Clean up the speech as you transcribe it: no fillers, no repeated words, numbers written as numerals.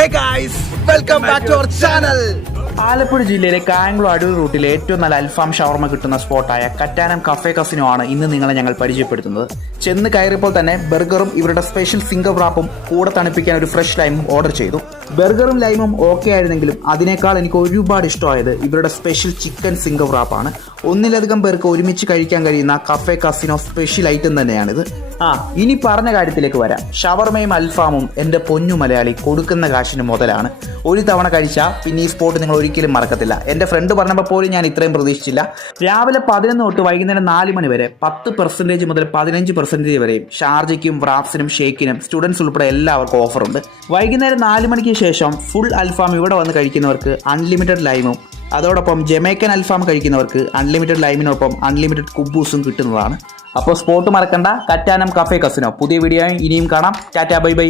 Hey guys, welcome back to our channel. Alappuzha ജില്ലയിലെ കായംകുളം അടൂർ റൂട്ടിലെ ഏറ്റവും നല്ല അൽഫാം ഷവർമ കിട്ടുന്ന സ്പോട്ടായ കറ്റാനം കഫേ കസിനോ ആണ് ഇന്ന് നിങ്ങളെ ഞങ്ങൾ പരിചയപ്പെടുത്തുന്നത്. ചെന്ന് കയറിയപ്പോൾ തന്നെ ബർഗറും ഇവരുടെ സ്പെഷ്യൽ സിംഗർ റാപ്പും കൂടെ തണുപ്പിക്കാൻ ഒരു ഫ്രഷ് ലൈമും ഓർഡർ ചെയ്തു. ബർഗറും ലൈമും ഓക്കെ ആയിരുന്നെങ്കിലും അതിനേക്കാൾ എനിക്ക് ഒരുപാട് ഇഷ്ടമായത് ഇവരുടെ സ്പെഷ്യൽ ചിക്കൻ സിംഗർ റാപ്പാണ്. ഒന്നിലധികം പേർക്ക് ഒരുമിച്ച് കഴിക്കാൻ കഴിയുന്ന കഫേ കസിനോ സ്പെഷ്യൽ ഐറ്റം തന്നെയാണിത്. ഇനി പറഞ്ഞ കാര്യത്തിലേക്ക് വരാം. ഷവർമയും അൽഫാമും എൻ്റെ പൊന്നു മലയാളി കൊടുക്കുന്ന കാശിന് മുതലാണ്. ഒരു തവണ കഴിച്ചാൽ പിന്നെ ഈ സ്പോട്ട് നിങ്ങൾ ഒരിക്കലും മറക്കത്തില്ല. എൻ്റെ ഫ്രണ്ട് പറഞ്ഞപ്പോൾ പോലും ഞാൻ ഇത്രയും പ്രതീക്ഷിച്ചില്ല. രാവിലെ 11 തൊട്ട് വൈകുന്നേരം 4 മണി വരെ 10% മുതൽ 15% വരെയും ഷാർജയ്ക്കും വ്രാപ്സിനും ഷേക്കിനും സ്റ്റുഡൻസ് ഉൾപ്പെടെ എല്ലാവർക്കും ഓഫറുണ്ട്. വൈകുന്നേരം 4 മണിക്ക് ശേഷം ഫുൾ അൽഫാം ഇവിടെ വന്ന് കഴിക്കുന്നവർക്ക് അൺലിമിറ്റഡ് ലൈമും അതോടൊപ്പം ജമൈക്കൻ അൽഫാം കഴിക്കുന്നവർക്ക് അൺലിമിറ്റഡ് ലൈമിനൊപ്പം അൺലിമിറ്റഡ് കുബൂസും കിട്ടുന്നതാണ്. അപ്പോൾ സ്പോട്ട് മറക്കണ്ട, കറ്റാനം കഫേ കസിനോ. പുതിയ വീഡിയോ ഇനിയും കാണാം. Tata, bye bye.